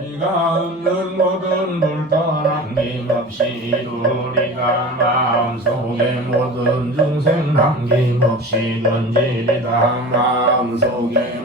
네가 없는 모든 물가랑 님 없이 우리가 마음속에 모든 중생 남김없이 던지리다. 마음속에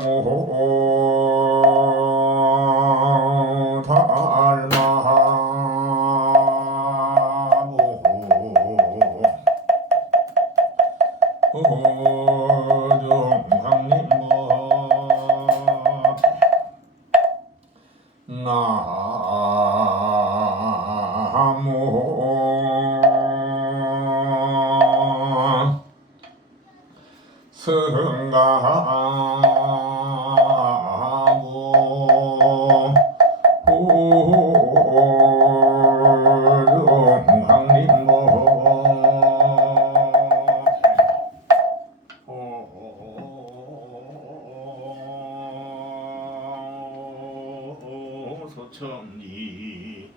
아 오 소천리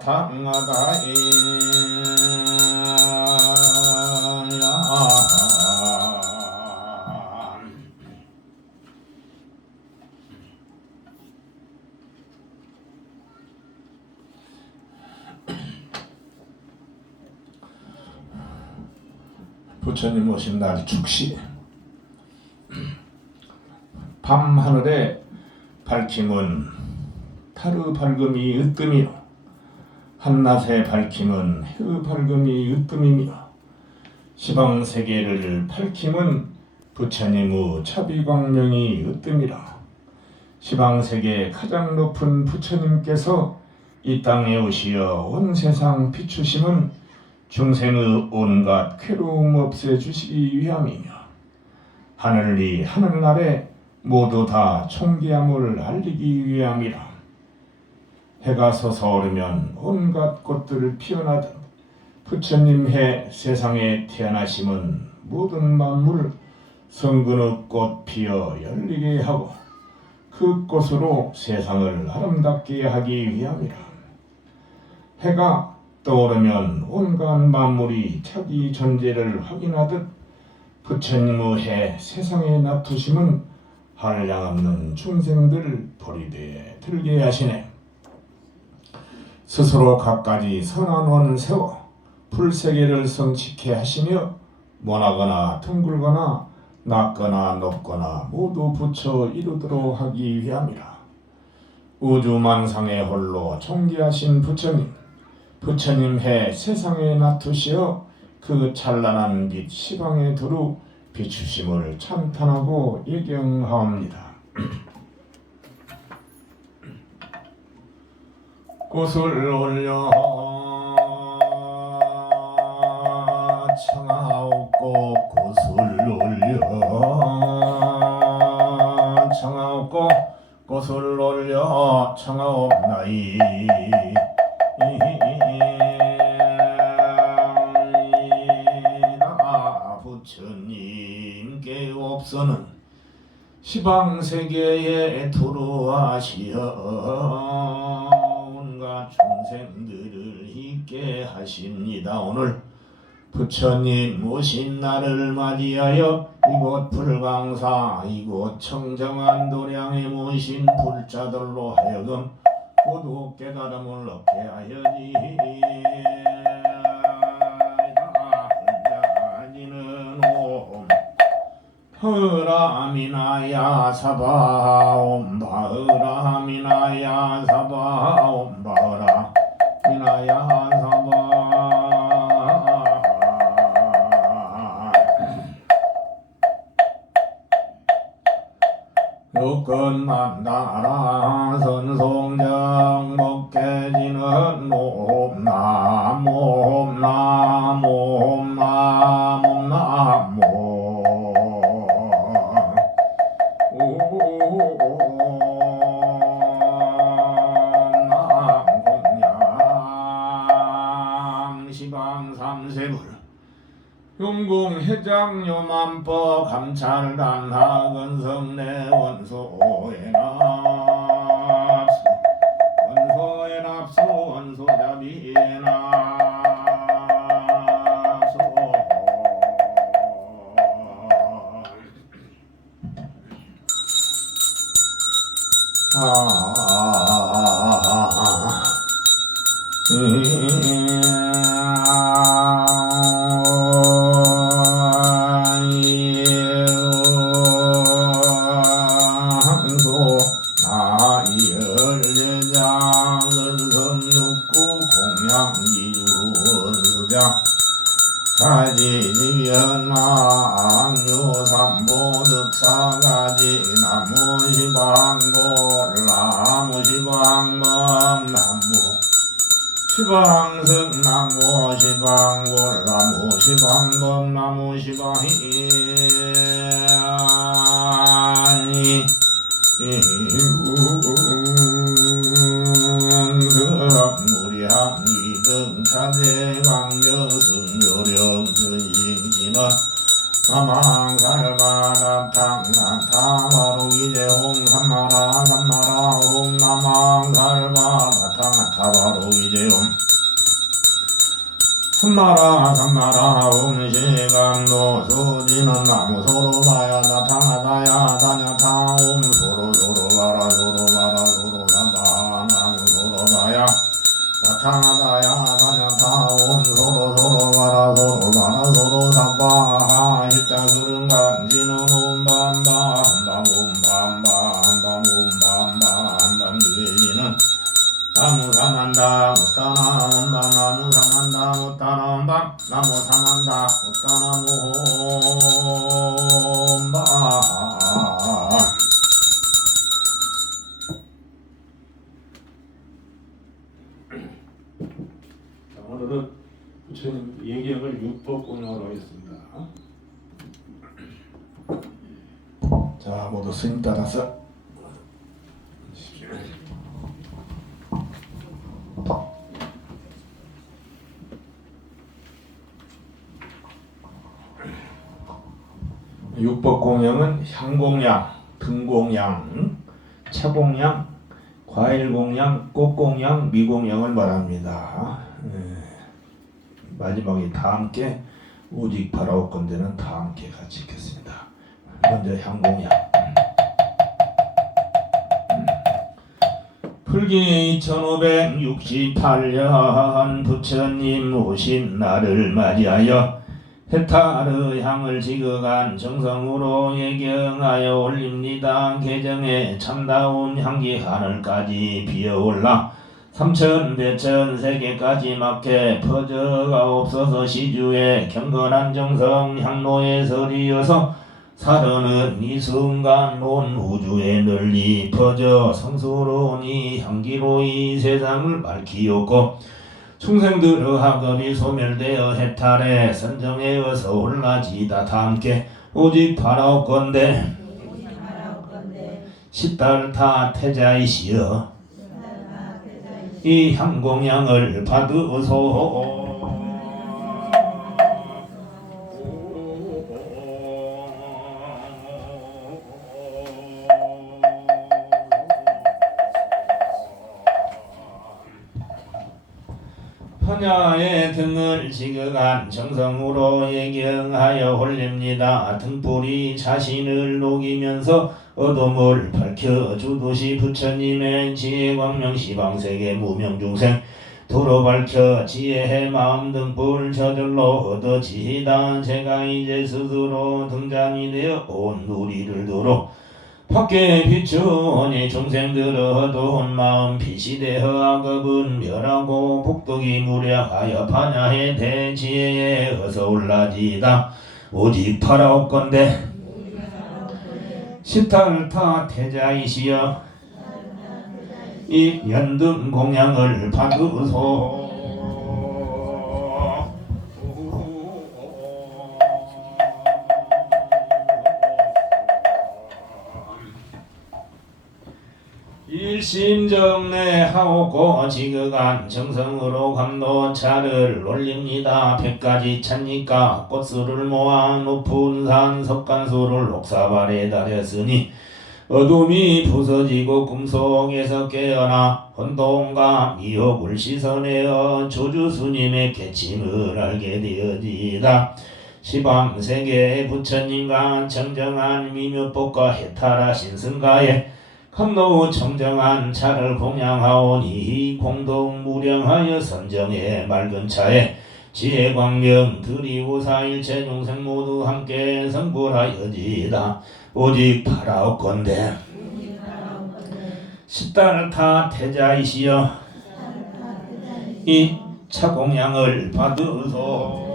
나탕하다야 부처님 오신 날 축시. 밤 하늘에 밝힘은 타르 밝음이 으뜸이요 한낮의 밝힘은 해 밝음이 으뜸이며 시방 세계를 밝힘은 부처님의 차비광명이 으뜸이라. 시방 세계 가장 높은 부처님께서 이 땅에 오시어 온 세상 비추심은 중생의 온갖 괴로움 없애 주시기 위함이며 하늘이 하늘 아래 모두 다 총기함을 알리기 위함이라 해가 솟아오르면 온갖 꽃들을 피어나듯 부처님 해 세상에 태어나심은 모든 만물 성근의 꽃 피어 열리게 하고 그 꽃으로 세상을 아름답게 하기 위함이라 해가 떠오르면 온갖 만물이 자기 존재를 확인하듯 부처님의 해 세상에 나투심은 한량없는 중생들 보리대에 들게 하시네. 스스로 갖가지 선한 원을 세워 풀세계를 성취케 하시며 원하거나 둥글거나 낮거나 높거나 모두 붙여 이루도록 하기 위함이라. 우주만상의 홀로 총기하신 부처님 부처님 해 세상에 나투시어 그 찬란한 빛 시방에 두루 비추심을 찬탄하고 예경하옵니다. 꽃을 올려 청하옵고 꽃을 올려 청하옵고 꽃을 올려 청하옵나이. 나 부처님께 없어는 시방 세계에 두루하시어 오늘 부처님 오신 날을 맞이하여 이곳 불광사 이곳 청정한 도량에 모신 불자들로 하여금 모두 깨달음을 얻게 하여니 나니는 옴 흐라미나야 사바 옴 바 흐라미나야 사바 옴 바 흐라 미나야 육건만다라 선 나무 시방 나무 사만다 못다나 온밤 나무 사만다 못다나 온밤 나무 사만다 못다나 온밤 자, 오늘은 부처님 예경을 육법 공양으로 하겠습니다. 자, 모두 스님 따라서 하십시오. 육법 공양은 향공양, 등공양, 차공양, 과일공양, 꽃공양, 미공양을 말합니다. 예. 마지막에 다 함께 오직 바라올 건데는 다 함께 같이 읽겠습니다. 먼저 향공양. 불기 2568년 부처님 오신 날을 맞이하여 해타르 향을 지거간 정성으로 예경하여 올립니다. 개정에 참다운 향기 하늘까지 비어올라 삼천 배천 세계까지 막해 퍼져가 없어서 시주에 경건한 정성 향로에 서리어서 사르는 이 순간 온 우주에 널리 퍼져 성스러운 이 향기로 이 세상을 밝히었고 학업이 소멸되어 해탈에 선정에어서 올라지다 다 함께 오직 바라옵건대. 십달타 태자이시여. 이 향공양을 받으소 헌 야의 등을 지그간 정성으로 예경하여 올립니다. 등불이 자신을 녹이면서 어둠을 밝혀주듯이 부처님의 지혜 광명 시방세계 무명중생 도로 밝혀 지혜의 마음 등불 저절로 얻어지다 제가 이제 스스로 등장이 되어 온 우리를 도로 밖에 비추니 중생들의 어두운 마음 빛이 되어 악업은 멸하고 복덕이 무량하여 반야의 대지혜에 어서 올라지다. 오직 바라옵건대. 시탈타 태자이시여. 이 연등 공양을 받으소 일심정내하옵고 지극한 정성으로 감도 차를 올립니다. 백가지 찬니까 꽃술을 모아 높은 산 석간수를 옥사발에 달였으니 어둠이 부서지고 꿈속에서 깨어나 혼돈과 미혹을 씻어내어 조주스님의 개침을 알게 되어지다. 시방세계의 부처님과 정정한 미묘법과 해탈하신 승가에 감노우 청정한 차를 공양하오니 공동 무량하여 선정해 맑은 차에 지혜 광명 드리우사 일체 중생 모두 함께 성불하여지다 오직 바라옵건대. 십단을 타 태자이시여 이 차공양을 받으소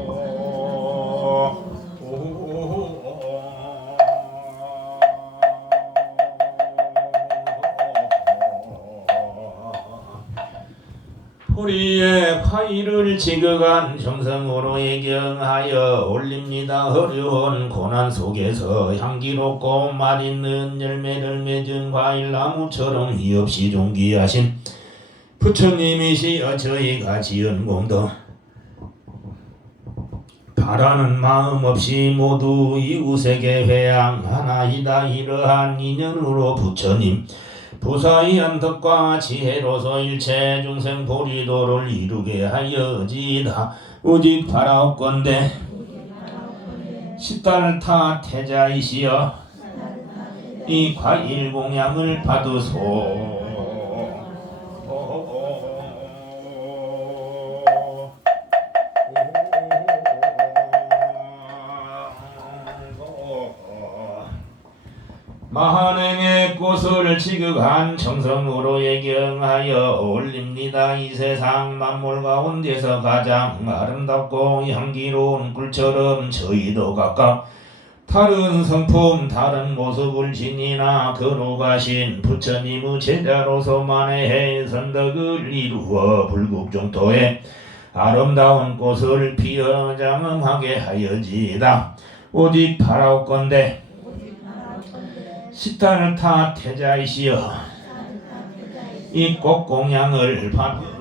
우리의 화의를 지극한 정성으로 예경하여 올립니다. 어려운 고난 속에서 향기롭고 맛있는 열매를 맺은 과일나무처럼 이없이 존귀하신 부처님이시여 저희가 지은 공덕 바라는 마음 없이 모두 이웃에게 회양하나이다 이러한 인연으로 부처님 부사이한 덕과 지혜로서 일체 중생 보리도를 이루게 하여지다. 오직 바라옵건대. 십단을 타 태자이시여 이 과일 공양을 받으소. 마한행 의 꽃을 지극한 정성으로 예경하여 올립니다. 이 세상 만물 가운데서 가장 아름답고 향기로운 꿀처럼 저희도 각각 다른 성품 다른 모습을 지니나 거룩하신 부처님의 제자로서만의 선덕을 이루어 불국종토에 아름다운 꽃을 피어 장엄하게 하여지다 오직 바라옵건대 식단을 타 태자이시여. 이 꽃공양을 받으소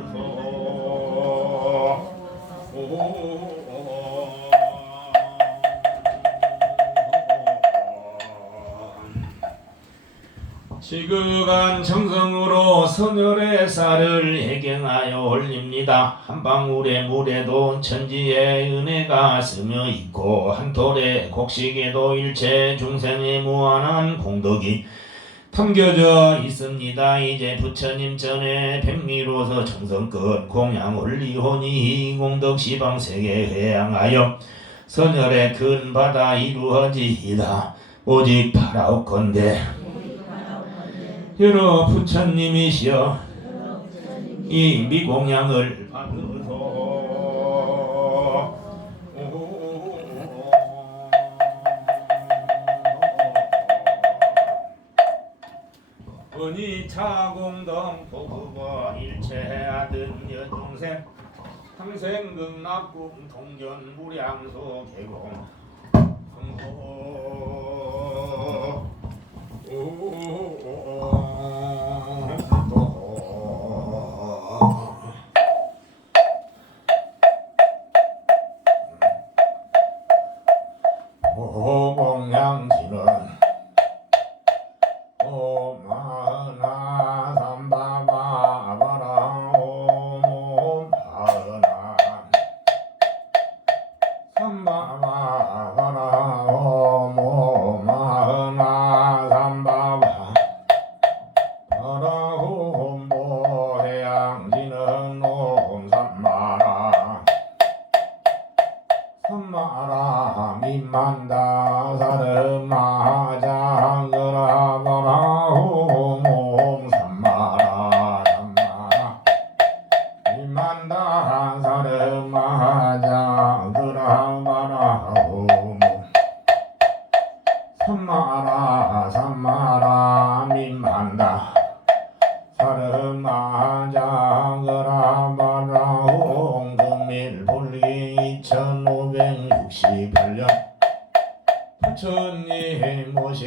지극한 정성으로 선열의 쌀을 해경하여 올립니다. 한 방울의 물에도 천지의 은혜가 스며 있고 한 톨의 곡식에도 일체 중생의 무한한 공덕이 담겨져 있습니다. 이제 부처님 전에 백미로서 정성껏 공양 올리오니 이 공덕 시방 세계 회양하여 선열의 큰 바다 이루어지이다. 오직 바라옵건대 여러 부처님이시여 이 미공양을 받으소. 은이 차공동 도구거 일체 아든 여중생 항생극 낙궁 동견 무량소 개공. 성호 오공양지는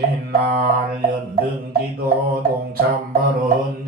빛날 연등기도 동참바른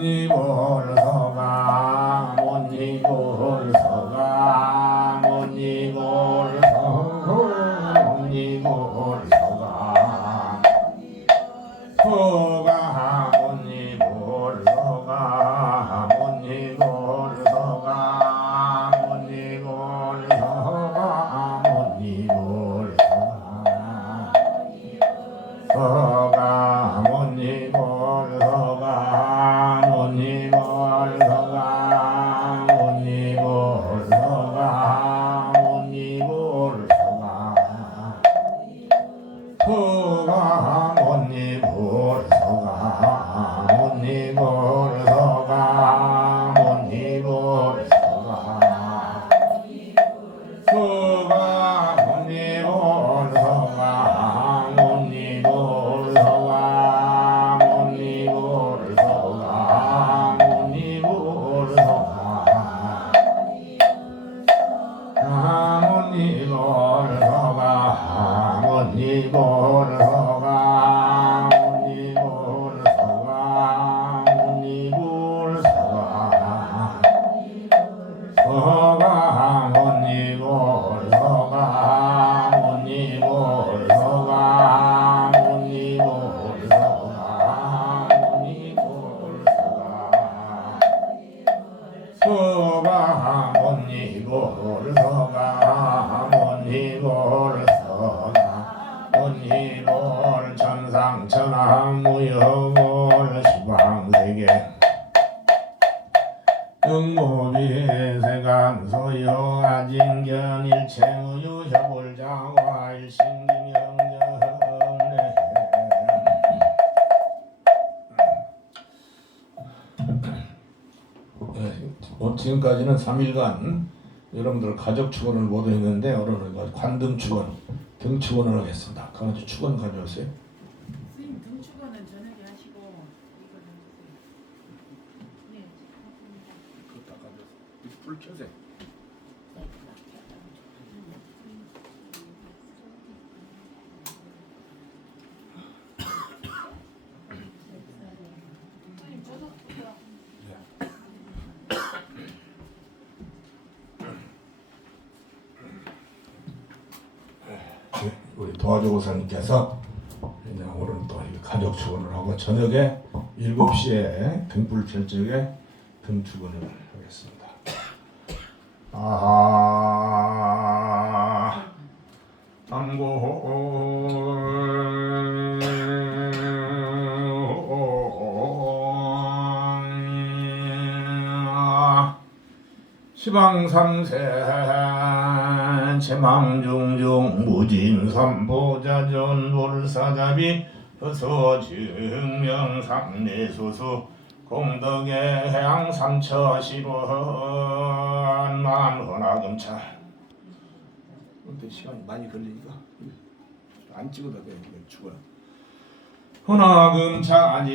জীবন 수방세계 응모비세간소요 아진견 일체무유 혀볼자와 일신김영정래 어, 지금까지는 3일간 여러분들 가족 축원을 모두 했는데 오늘은 관등 축원, 등 축원을 하겠습니다. 강아지 축원 가져오세요. 선생님 등축원은 저녁에 하시고 이거 좀 주세요. 네. 그거 다 가져오세요. 불 켜세요. 선생님 저도 네, 우리 도와줘 고사님께서 이제 오늘 또이 가족 축원을 하고 저녁에 7시에 등불 켤 적에 등 축원을 하겠습니다. 아하. 당고. 시방 삼세 제망중중 무진삼보자전 불사자비 허소증명삼내소수 공덕의 해양 삼처시원 만헌하금차 근데 시간이 많이 걸리니까? 안 찍어도 돼 죽어 헌하금차 아직